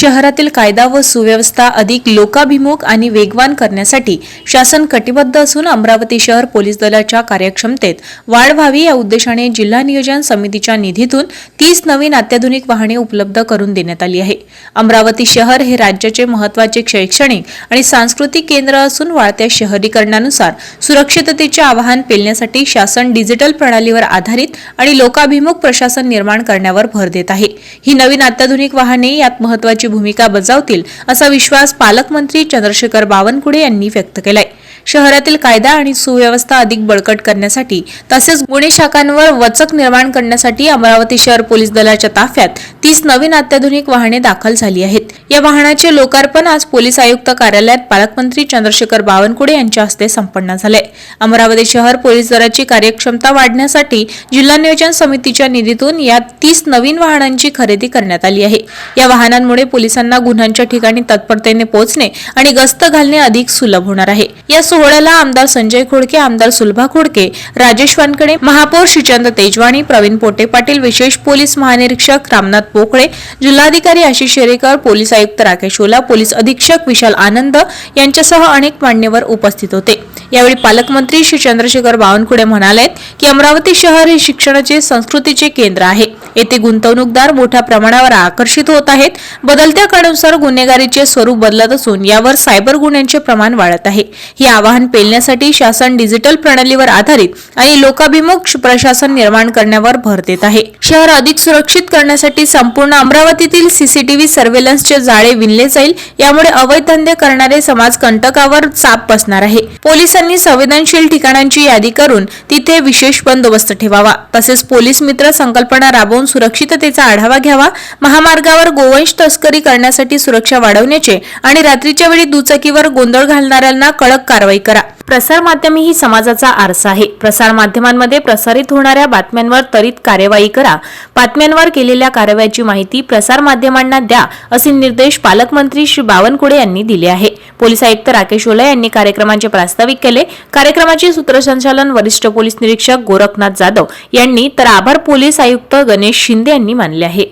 शहरातील कायदा व सुव्यवस्था अधिक लोकाभिमुख आणि वेगवान करण्यासाठी शासन कटिबद्ध असून अमरावती शहर पोलीस दलाच्या कार्यक्षमतेत वाढ व्हावी या उद्देशाने जिल्हा नियोजन समितीच्या निधीतून 30 नवीन अत्याधुनिक वाहने उपलब्ध करून देण्यात आली आहे। अमरावती शहर हे राज्याचे महत्त्वाचे शैक्षणिक आणि सांस्कृतिक केंद्र असून वाढत्या शहरीकरणानुसार सुरक्षिततेचे आवाहन पेलण्यासाठी शासन डिजिटल प्रणालीवर आधारित आणि लोकाभिमुख प्रशासन निर्माण करण्यावर भर देत आहे। ही नवीन अत्याधुनिक वाहने यात महत्त्वाची भूमिका बजावतील असा विश्वास पालकमंत्री चंद्रशेखर बावनकुळे यांनी व्यक्त केलाय। शहरातील कायदा आणि सुव्यवस्था अधिक बळकट करण्यासाठी तसेच गुन्हे शाखांवर वचक निर्माण करण्यासाठी अमरावती शहर पोलीस दलाच्या ताफ्यात 30 नवीन अत्याधुनिक वाहने दाखल झाली आहेत। या वाहनाचे लोकार्पण आज पोलीस आयुक्त कार्यालयात पालकमंत्री चंद्रशेखर बावनकुळे यांच्या हस्ते संपन्न झाले। अमरावती शहर पोलीस दलाची कार्यक्षमता वाढवण्यासाठी जिल्हा नियोजन समितीच्या निधीतून या 30 नवीन वाहनांची खरेदी करण्यात आली आहे। या वाहनांमुळे पोलिसांना गुन्ह्यांच्या ठिकाणी तत्परतेने पोहोचणे आणि गस्त घालणे अधिक सुलभ होणार आहे। या सोहळ्याला आमदार संजय खोडके, आमदार सुलभा खोडके, राजेश वानकडे, महापौर श्रीचंद तेजवाणी, प्रवीण पोटे पाटील, विशेष पोलीस महानिरीक्षक रामनाथ पोकळे, जिल्हाधिकारी आशिष शेरेकर, पोलीस आयुक्त राकेश ओला, पोलीस अधीक्षक विशाल आनंद यांच्यासह अनेक मान्यवर उपस्थित होते। यावेळी पालकमंत्री श्री चंद्रशेखर बावनकुळे म्हणाले की अमरावती शहर हे शिक्षणाचे संस्कृतीचे केंद्र आहे। येथे गुंतवणूकदार मोठ्या प्रमाणावर आकर्षित होत आहेत। बदलत्या काळानुसार गुन्हेगारीचे स्वरूप बदलत असून यावर सायबर गुन्ह्यांचे प्रमाण वाढत आहे। हे आवाहन पेलण्यासाठी शासन डिजिटल प्रणालीवर आधारित आणि लोकाभिमुख प्रशासन निर्माण करण्यावर भर देत आहे। शहर अधिक सुरक्षित करण्यासाठी संपूर्ण अमरावतीतील सीसीटीव्ही सर्व्हेलन्सचे जाळे विणले जाईल। यामुळे अवैध धंदे करणारे समाजकंटकावर चाप बसणार आहे। पोलिसांनी संवेदनशील ठिकाणांची यादी करून तिथे विशेष बंदोबस्त ठेवावा। तसेच पोलीस मित्र संकल्पना राबवून सुरक्षिततेचा आढावा घ्यावा। महामार्गावर गोवंश तस्करी करण्यासाठी सुरक्षा वाढवण्याचे आणि रात्रीच्या वेळी दुचाकीवर गोंधळ घालणाऱ्यांना कडक कारवाई करा। प्रसार माध्यमे ही समाजाचा आरसा आहे। प्रसार माध्यमांमध्ये प्रसारित होणाऱ्या बातम्यांवर त्वरित कार्यवाही करा। बातम्यांवर केलेल्या कारवाईची माहिती प्रसार माध्यमांना द्या, असे निर्देश पालकमंत्री श्री बावनकुळे यांनी दिले आहे। पोलीस आयुक्त राकेश ओला यांनी कार्यक्रमाचे प्रास्ताविक केले। कार्यक्रमाचे सूत्रसंचालन वरिष्ठ पोलीस निरीक्षक गोरखनाथ जाधव यांनी तर आभार पोलीस आयुक्त गणेश शिंदे यांनी मानले आहे।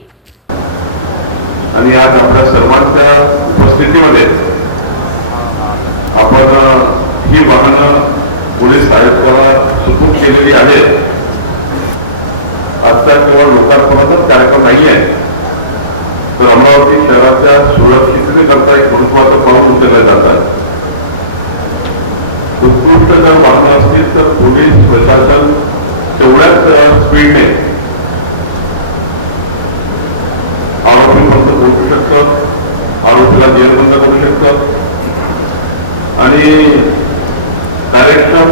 आणि आज आपल्या सर्वांच्या उपस्थितीमध्ये आपण ही वाहनं पोलीस आयुक्ताला सुपूर्द केलेली आहे। आजचा केवळ लोकार्पणाचाच कार्यक्रम नाही आहे, तर अमरावती शहराच्या सुरक्षिततेकरता एक महत्त्वाचं पाऊल उचललं जातं। उत्कृष्ट जर वाहनं असतील तर पोलीस प्रशासन तेवढ्याच स्पीडने आरोपीपर्यंत पोहोचू शकतं, आरोपीला जेलबंद करू शकतं आणि कार्यक्षम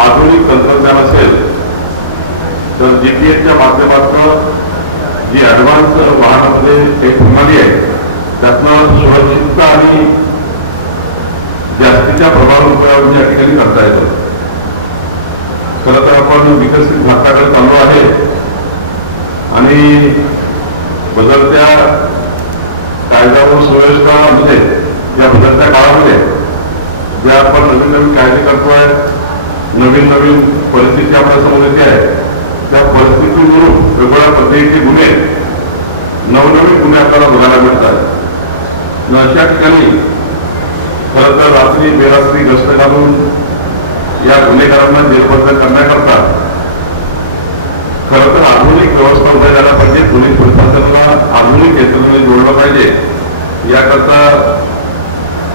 आधुनिक तंत्रज्ञान असेल तर जीपीएसच्या माध्यमातून जी ऍडव्हान्स वाहनामध्ये एक प्रणाली आहे त्यातनं सुरक्षितता आणि जास्तीच्या प्रभावी उपयोग या ठिकाणी करता येतो। खरं तर आपण विकसित भारताकडे चाललो आहे आणि बदलत्या कायदा व सुव्यवस्थामध्ये या बदलत्या काळामध्ये जे आपण नवीन नवीन कायदे करतोय, नवीन नवीन परिस्थिती आपल्या समोर येते आहे, त्या परिस्थितीवरून वेगवेगळ्या पद्धतीचे गुन्हे, नवनवीन गुन्हे आपल्याला बघायला मिळतात। अशा ठिकाणी खरं तर रात्री बेरात्री गस्त घालून या गुन्हेगारांना जेलबंद करण्याकरता खरं तर आधुनिक व्यवस्था उभ्या झाल्या पाहिजे। पोलीस प्रशासनाला आधुनिक यंत्रणेने जोडलं पाहिजे, याकरता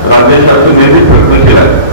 राज्य शासन नेहमीच प्रयत्न केला आहे।